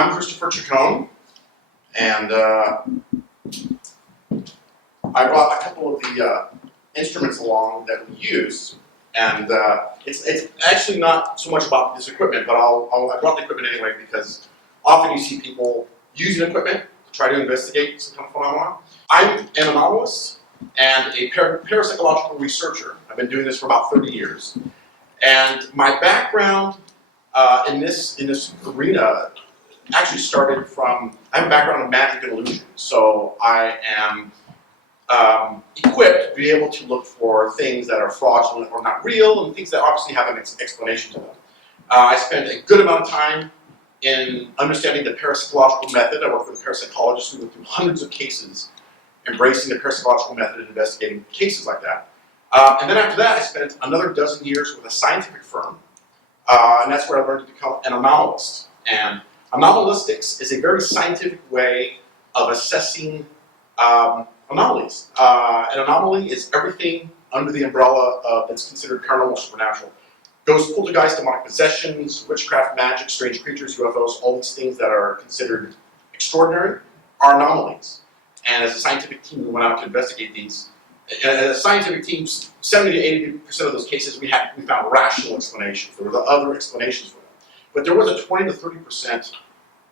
I'm Chris Chacon, and I brought a couple of the instruments along that we use, and it's actually not so much about this equipment, but I brought the equipment anyway because often you see people using equipment to try to investigate some kind of phenomenon. I'm an anomaliist and a parapsychological researcher. I've been doing this for about 30 years, and my background in this arena actually started from, I have a background in magic and illusion, so I am equipped to be able to look for things that are fraudulent or not real, and things that obviously have an explanation to them. I spent a good amount of time in understanding the parapsychological method. I worked with a parapsychologist who went through hundreds of cases, embracing the parapsychological method and investigating cases like that. And then after that, I spent another dozen years with a scientific firm, and that's where I learned to become an anomalist. And anomalistics is a very scientific way of assessing anomalies. An anomaly is everything under the umbrella that's considered paranormal, supernatural. Ghosts, poltergeists, demonic possessions, witchcraft, magic, strange creatures, UFOs, all these things that are considered extraordinary are anomalies. And as a scientific team, we went out to investigate these. As a scientific team, 70 to 80% of those cases we found rational explanations. There were other explanations for them. But there was a 20 to 30%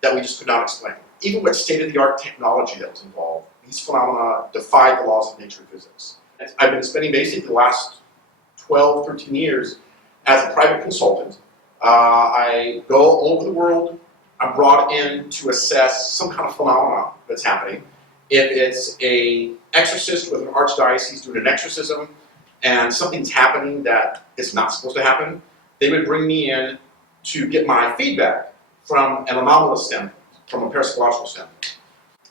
that we just could not explain. Even with state-of-the-art technology that was involved, these phenomena defied the laws of nature and physics. I've been spending basically the last 12, 13 years as a private consultant. I go all over the world. I'm brought in to assess some kind of phenomena that's happening. If it's an exorcist with an archdiocese doing an exorcism and something's happening that is not supposed to happen, they would bring me in to get my feedback from an anomalist standpoint, from a parapsychological standpoint.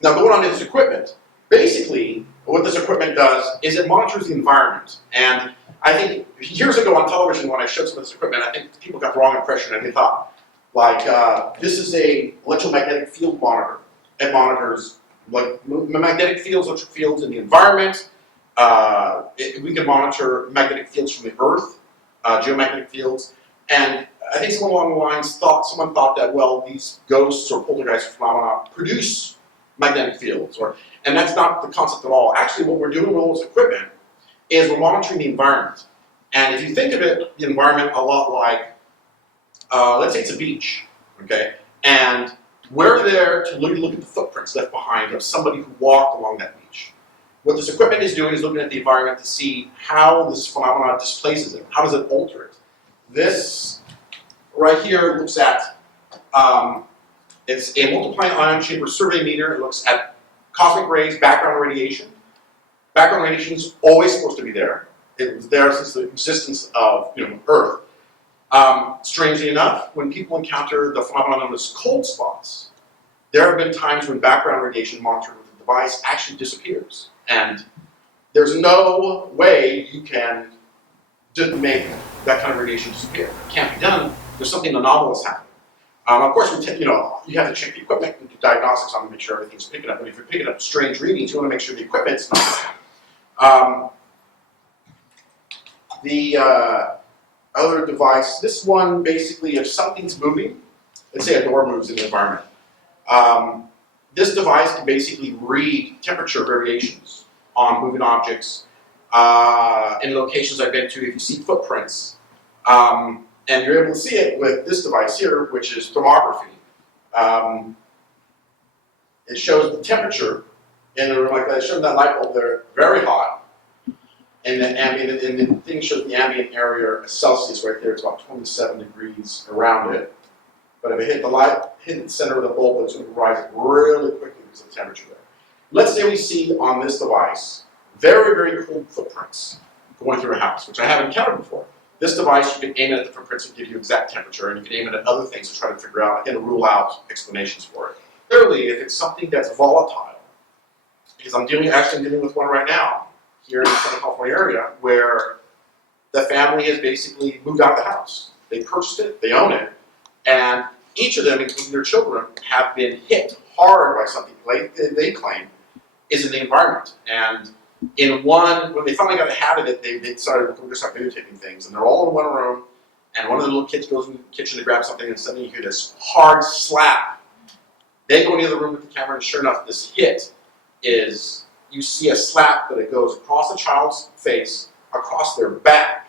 Now, going on to this equipment, basically what this equipment does is it monitors the environment. And I think years ago on television when I showed some of this equipment, I think people got the wrong impression and they thought, like, this is a electromagnetic field monitor. It monitors like magnetic fields, electric fields in the environment. We can monitor magnetic fields from the Earth, geomagnetic fields. And I think someone along the lines someone thought that, well, these ghosts or poltergeist phenomena produce magnetic fields, and that's not the concept at all. Actually, what we're doing with all this equipment is we're monitoring the environment. And if you think of it, the environment a lot like, let's say it's a beach, okay? And we're there to look at the footprints left behind of somebody who walked along that beach. What this equipment is doing is looking at the environment to see how this phenomenon displaces it. How does it alter it? This right here looks at, it's a multiplying ion chamber survey meter. It looks at cosmic rays, background radiation. Background radiation is always supposed to be there. It was there since the existence of Earth. Strangely enough, when people encounter the phenomenon known as cold spots, there have been times when background radiation monitored with the device actually disappears. And there's no way you can just make that kind of radiation disappear. It can't be done. There's something anomalous happening. Of course, you have to check the equipment and do diagnostics on to make sure everything's picking up. But if you're picking up strange readings, you want to make sure the equipment's not. The other device, this one basically, if something's moving, let's say a door moves in the environment, this device can basically read temperature variations on moving objects in locations I've been to. If you see footprints, and you're able to see it with this device here, which is thermography. It shows the temperature in the room like that. It shows that light bulb there, very hot. And the thing shows the ambient area as Celsius right there. It's about 27 degrees around it. But if it hit the center of the bulb, it's going to rise really quickly because of the temperature there. Let's say we see on this device very, very cold footprints going through a house, which I haven't encountered before. This device, you can aim it at the footprints and give you exact temperature, and you can aim it at other things to try to figure out and rule out explanations for it. Clearly, if it's something that's volatile, because I'm dealing with one right now here in the Southern California area, where the family has basically moved out of the house. They purchased it, they own it, and each of them, including their children, have been hit hard by something they claim is in the environment. And in one, when they finally got a habit of it, they decided to start videotaping things, and they're all in one room, and one of the little kids goes in the kitchen to grab something, and suddenly you hear this hard slap They go into the room with the camera, and sure enough, this hit is, you see a slap, but it goes across the child's face, across their back,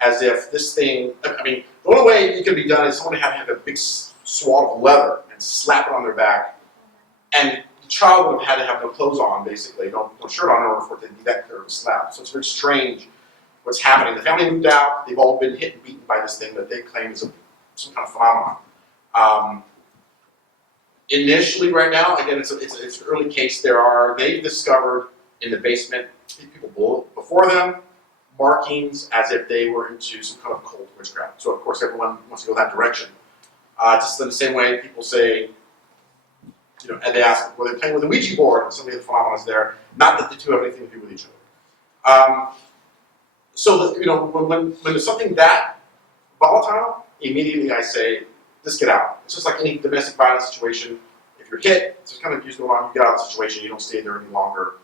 as if this thing, I mean, the only way it could be done is someone had to have a big swab of leather and slap it on their back, and the child would have had to have no clothes on, basically, no shirt on, in order for it to be that clear of a slap. So it's very strange what's happening. The family moved out, they've all been hit and beaten by this thing that they claim is some kind of phenomenon. Initially, right now, again, it's an early case. They've discovered in the basement, people before them, markings as if they were into some kind of cult witchcraft. So, of course, everyone wants to go that direction. Just in the same way, people say, and they ask, were they playing with a Ouija board? And some of the phenomena is there. Not that the two have anything to do with each other. When there's something that volatile, immediately I say, just get out. It's just like any domestic violence situation. If you're hit, it's just kind of use the alarm, you get out of the situation, you don't stay there any longer.